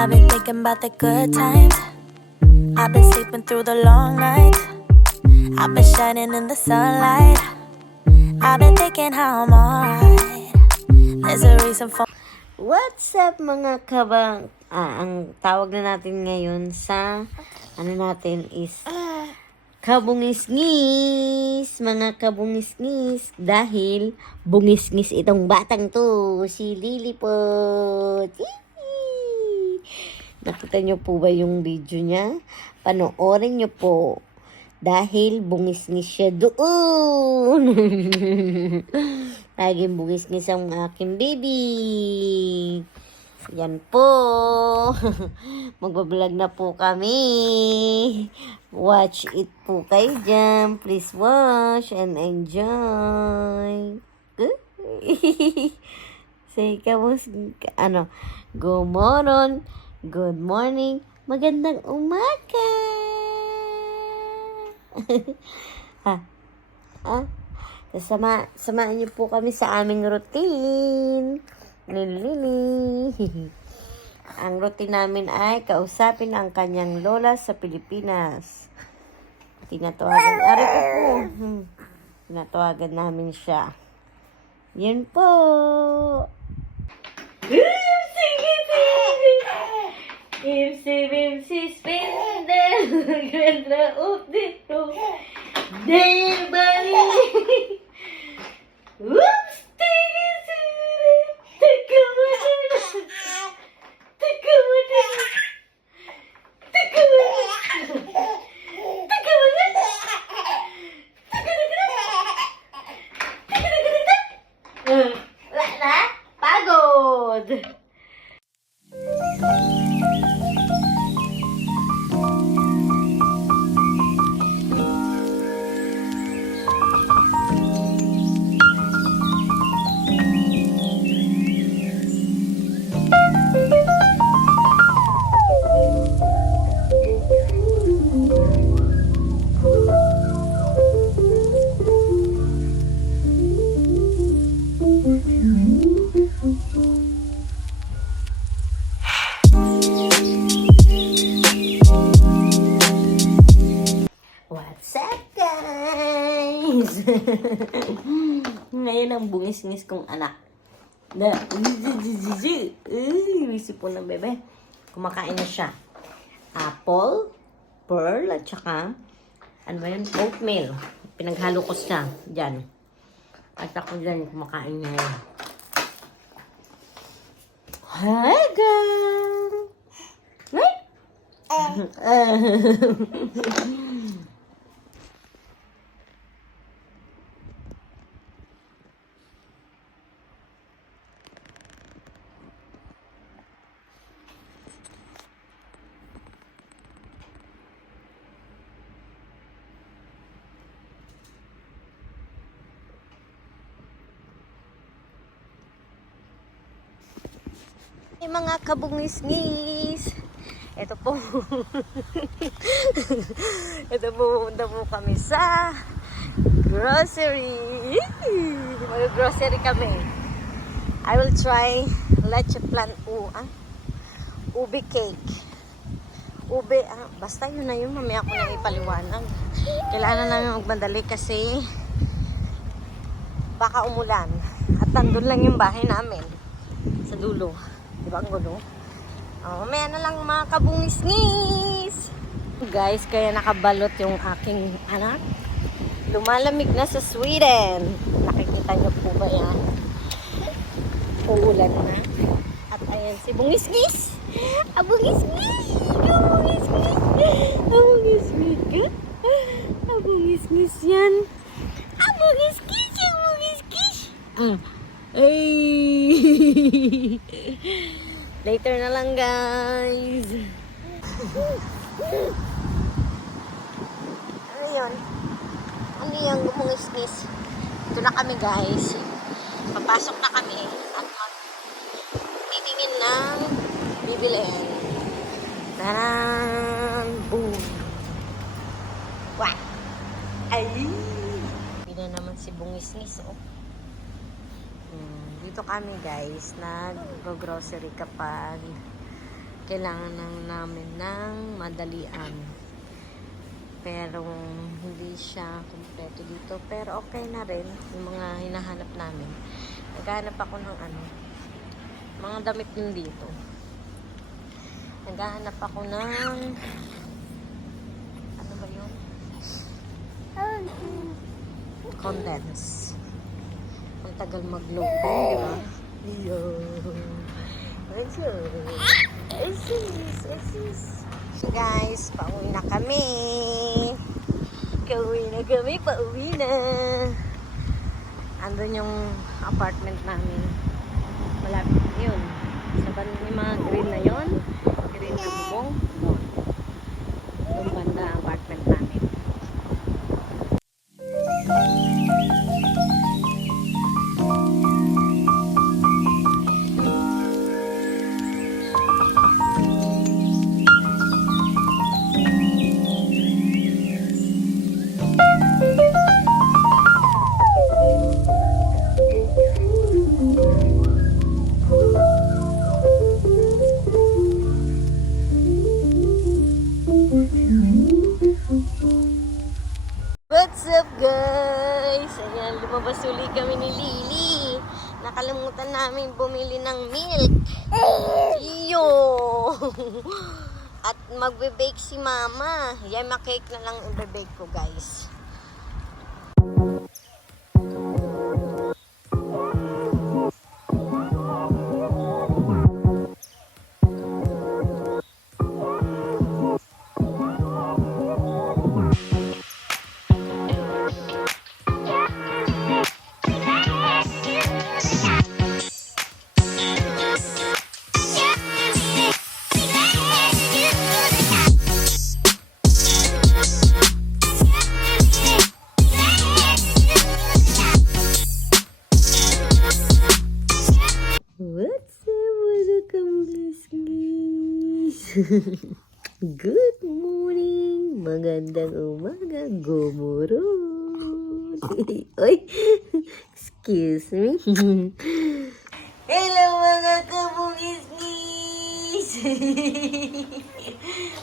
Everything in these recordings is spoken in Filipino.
I've been thinking about the good times. I've been sleeping through the long nights. I've been shining in the sunlight. I've been thinking how I'm alright. There's a reason for. What's up mga kabang? Ang tawag na natin ngayon sa ano natin is kabungis-ngis, mga kabungis-ngis, dahil bungis-ngis itong batang to, si Lilipot. Yee! Nakita nyo po ba yung video niya? Panoorin nyo po, dahil bungis-ngis siya doon. Laging bungis-ngis ang aking baby. Yan po. Magbablog na po kami. Watch it po kayo dyan. Please watch and enjoy. Say, kamus, good morning, good morning, magandang umaga. Samahan niyo po kami sa aming routine. Lili. Ang routine namin ay kausapin ang kanyang lola sa Pilipinas. Tinatawagan namin siya. Yun po. Imsi spindel. Ganda up dito. Day bali. Whoops. Pagod. What's up, guys? Ngayon ang bungis-ngis kong anak. Wisi po ng bebe. Kumakain na siya. Apple, pearl, at saka, ano ba yun? Oatmeal. Pinaghalo ko siya. Diyan. At ako dyan, kumakain niya yun. Hi, girl! Hey, mga kabungis-ngis. Ito po. Ito po, pupunta po kami sa grocery. Mag-grocery kami. I will try leche plan ube cake. Ube, basta yun na yun. Mamaya ko na ipaliwanag. Kailangan lang magmadali kasi baka umulan. At nandun lang yung bahay namin. Sa dulo. Diba ang gulo? Mamaya na lang mga kabungis-ngis. Guys, kaya nakabalot yung aking anak. Lumalamig na sa Sweden. Nakikita niyo po ba yan? Uulan na. At ayan si Bungis-ngis. Abungis-ngis. Abungis-ngis. Abungis-ngis. Abungis-ngis yan. Abungis-ngis. Abungis-ngis. Ay. Later na lang, guys. Ano yun? Ano yung gumungis-ngis? Ito na kami, guys. Papasok na kami at titingin ng bibilihan. Tarang! Boom! Wah! Ay! Pina naman si Bungis-ngis, oh. Dito kami guys, nag-grocery kapag kailangan namin ng madalian. Pero hindi siya kumpleto dito. Pero okay na rin yung mga hinahanap namin. Naghahanap ako ng mga damit din dito. Naghahanap ako ng ano ba yun? Condense. Ang tagal mag-load, di ba? So guys, pauwi na kami. Pauwi na. Andun yung apartment namin. Malapit yun. Sa banda yung mga green na yun. Green na bubong. Doon banda ang apartment namin. What's up guys? Ayan, lumabas uli kami ni Lily. Nakalimutan namin bumili ng milk. Iyo! At magbe-bake si mama. Yema cake na lang i-bake ko guys. What's up, welcome guys. Good morning, magandang umaga, gumuron. Oy, excuse me. Hello mga kabungis-ngis.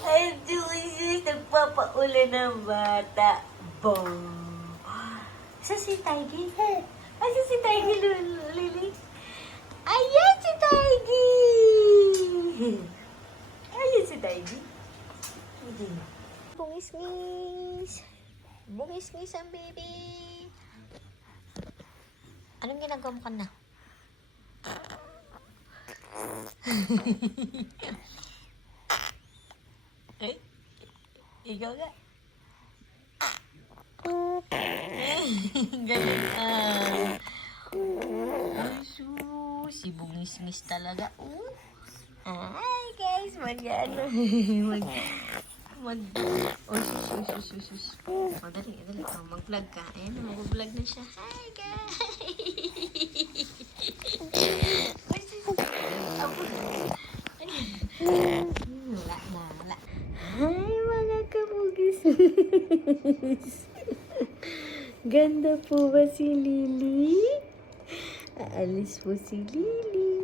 I'm doing this, nagpapaulan ng bata. Bong. Sa si Tiggy? Ay, sa si Tiggy, Lily? Ayan si Tiggy! Ayan si Tiggy. Bungis-ngis. Bungis-ngis ang baby. Anong ginagawa mo ka na? Eh? Ikaw ka? Ganyan ay, si bungis-ngis talaga. Hi guys, sus. Oh, dali. Oh, mag-vlog ka. Ayan, mag-vlog na siya. Hi guys. Wala. Hi mga kabugis. Ganda po ba si Lily? Aalis po si Lily.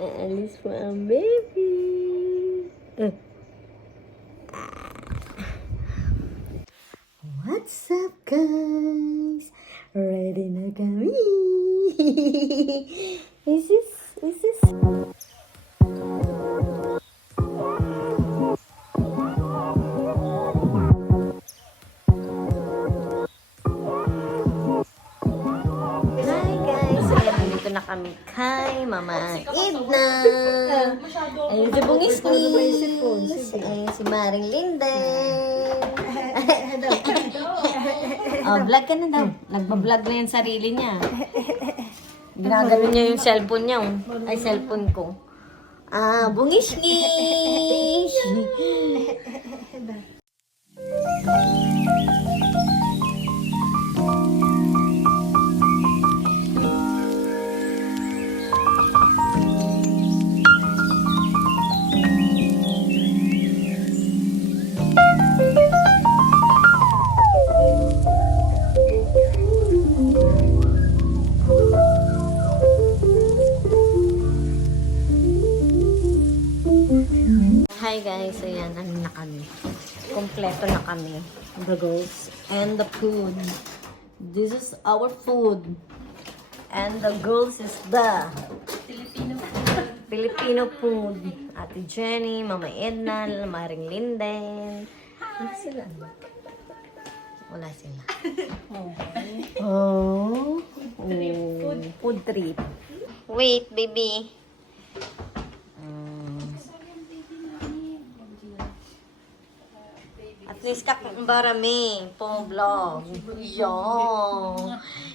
Aalis po ang baby. What's up guys? Ready na kami. Is this? Na kami kay Mama Edna. Ayun si Bungis-ngis. Ayun si Maring Linden. Oh, vlog ka na daw. Nagpa-vlog na yung sarili niya. Ginagano niya yung cellphone niya. Ay, cellphone ko. Bungis-ngis. hi guys. Ayan, ano na kami. Kompleto na kami. The girls and the food. This is our food. And the girls is the Filipino food. Ate Jenny, Mama Edna, Maring Linden. Ano sila? Wala sila. Oh. Food trip. Wait, baby. At least barami po vlog. Yo.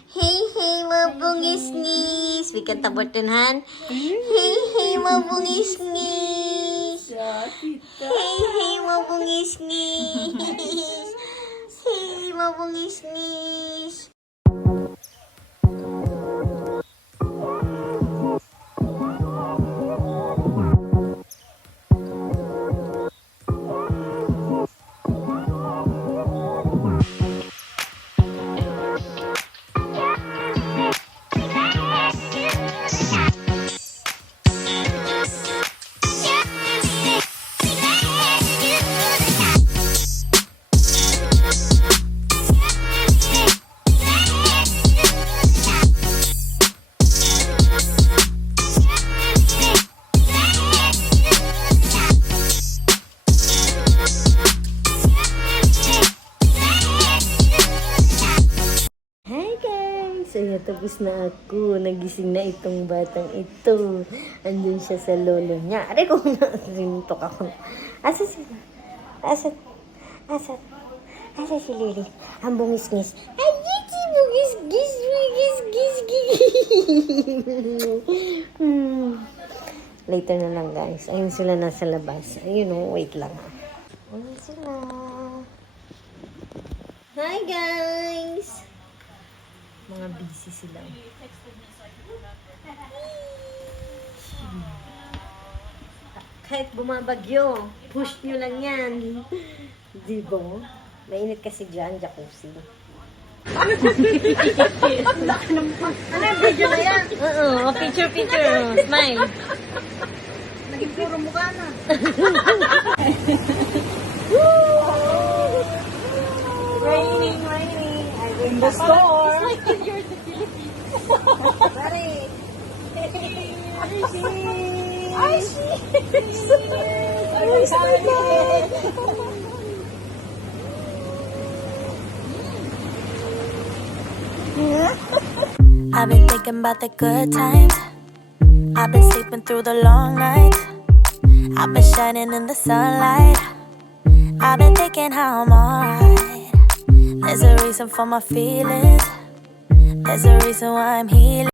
Hey, hey, mabungis-ngis. Bikan tabortenhan. Hey, hey, mabungis-ngis. Hey, hey, mabungis-ngis. Hey, mabungis-ngis. Ayan, tapos na ako. Nagising na itong batang ito. Andun siya sa lolo niya. Aray ko, nasintok ako. Asa si Lily? Ang bungis-ngis. Ay, si bungis-gis, Later na lang, guys. Ayun sila nasa labas. Ayun, wait lang. Ayun sila. Hi, guys! Mga busy sila. Kahit bumabagyo, push nyo lang yan. Diba? Mainit kasi dyan, jacuzzi. Ano yung video na yan? Oo, picture. Smile. Naging puro mukha na. Raining. In the store. It's like you're the Philippines. Pare. I've been thinking about the good times. I've been sleeping through the long nights. I've been shining in the sunlight. I've been thinking how I'm alright. There's a reason for my feelings. There's a reason why I'm healing.